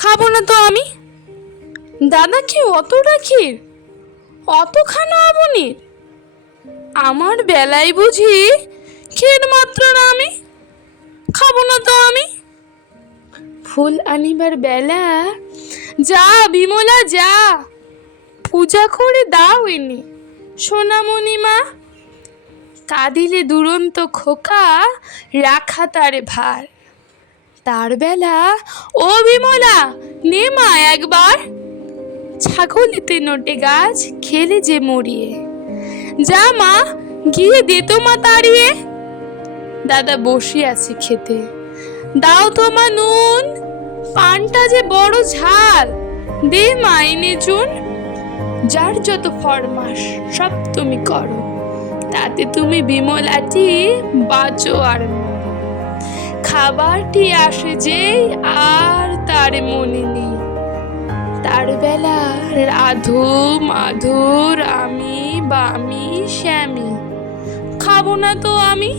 খাবো না তো আমি। দাদা কি অতটা ক্ষীর, অতখানা আবনির? আমার বেলায় বুঝি ক্ষীর মাত্র না আমি, খাবো না তো আমি। ফুল আনিবার বেলা, যা বিমলা যা, পূজা করে দাও এনে সোনামণি মা। কাঁদিলে দুরন্ত খোকা, রাখা তারে ভার। তার বেলা, ও বিমলা নে মা একবার, ছাগলিতে নোটে গাছ খেলে যে মরিয়ে। যা মা গিয়ে দে তো মা তাড়িয়ে। দাদা বসে আছে খেতে, দাও তো মা নুন, পানটা যে বড় ঝাল, দে মা এনে চুন। যার যত ফরমাস সব তুমি করো, তাতে তুমি বিমলাটি বাঁচো আর খাবারটি আসে যেই আর তারে মনে নেই। তার বেলা রাধু মাধুর আমি বামি শ্যামি, খাবো না তো আমি।